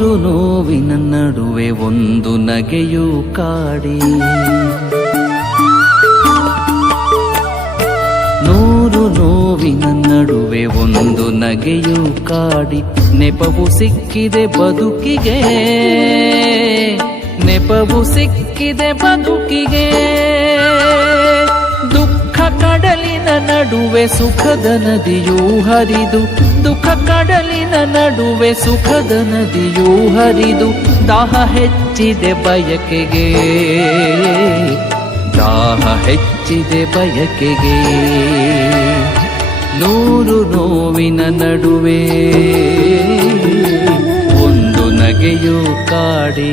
ನೂರು ನೋವಿನ ನಡುವೆ ಒಂದು ನಗೆಯು ಕಾಡಿ, ನೂರು ನೋವಿನ ನಡುವೆ ಒಂದು ನಗೆಯು ಕಾಡಿ, ನೆಪವು ಸಿಕ್ಕಿದೆ ಬದುಕಿಗೆ, ನೆಪವು ಸಿಕ್ಕಿದೆ ಬದುಕಿಗೆ. ದುಃಖ ಕಡಲಿನ ನಡುವೆ ಸುಖದ ನದಿಯೂ ಹರಿದು, ದುಃಖ ಕಡಲಿನ ನಡುವೆ ಸುಖದ ನದಿಯೂ ಹರಿದು, ದಾಹ ಹೆಚ್ಚಿದೆ ಬಯಕೆಗೆ, ದಾಹ ಹೆಚ್ಚಿದೆ ಬಯಕೆಗೆ. ನೂರು ನೋವಿನ ನಡುವೆ ಒಂದು ನಗೆಯು ಕಾಡಿ.